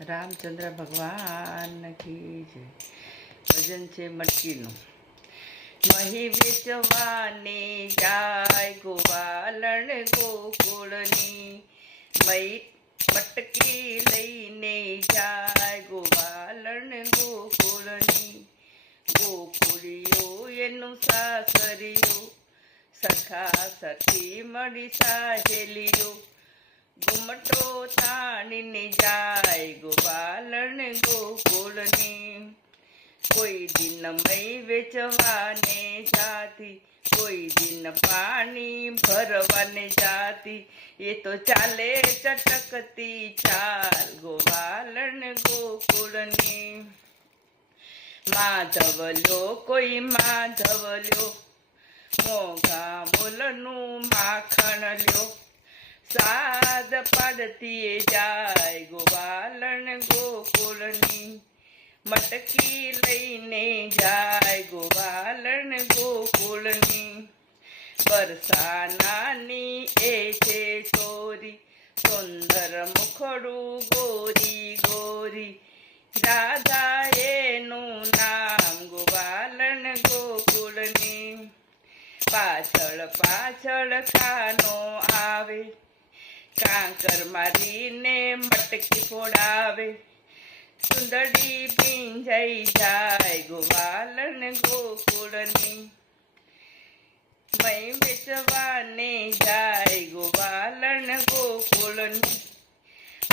રામચંદ્ર ભગવાન કી જય. ભજન છે મટકીનું. મહી વેચવાને જાય ગોવાલણ ગોકુળની, મટકી લઈને જાય ગોવાલણ ગોકુળની. ગોકુળીઓ એનું સાસરીઓ, સખા સખી મળી સાહેલીઓ, ઘુમટો તાણીને જાય ગોવાલણ ગોકુળની. કોઈ દિન મય વેચવાને જાતી, કોઈ દિન પાણી ભરવાને જાતી, એ તો ચાલે ચટકતી ચાલ ગોવાલણ ગોકુળની. માધવલ્યો કોઈ માધવલ્યો, મોઘા મોલનું માખણ લ્યો, સાદ પાડતી જાય ગોવાલણ ગોકુળની. મટકી લઈને જાય ગોવાલણ ગોકુળની. બરસાનાની એ છે છોરી, સુંદર મુખડું ગોરી ગોરી, રાધા એનું નામ ગોવાલણ ગોકુળની. પાછળ પાછળ ખાનો આવે, કાંકર મારીને મટકી ફોડાવે, સુંદરી ભીંજાઈ જાય ગોવાલણ ગોકુળની. મય વેચવાને જાય ગોવાલણ ગોકુળની.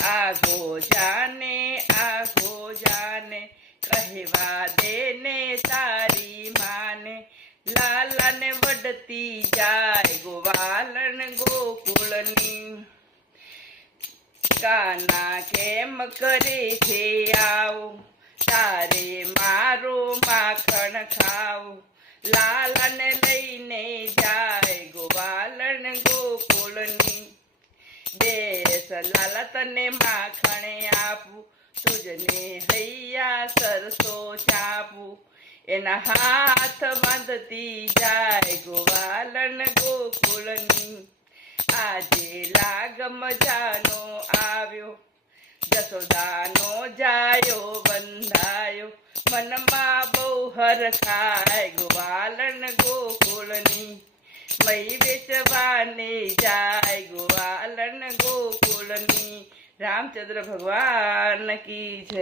આગો જાને કહેવા દેને તારી માને, લાલાને વડતી જાય ગોવાલણ ગોકુળની. કાના કેમ કરે છે આવો, તારે મારો માખણ ખાવો, લાલાને લઈને જાય ગોવાલણ ગોકુળની. બેસ લાલા તને માખણે આપું, તુજને હૈયા સરસો ચાપું, એના હાથ બાંધતી જાય ગોવાલણ ગોકુળની. આજે લાગ મજાનો આવ્યો, જસોદાનો જાયો બંધાયો, મનમાં બહુ હરખાય ગોવાલણ ગોકુળની. મય વેચવાને જાય ગોવાલણ ગોકુળની. રામચંદ્ર ભગવાન કી જય.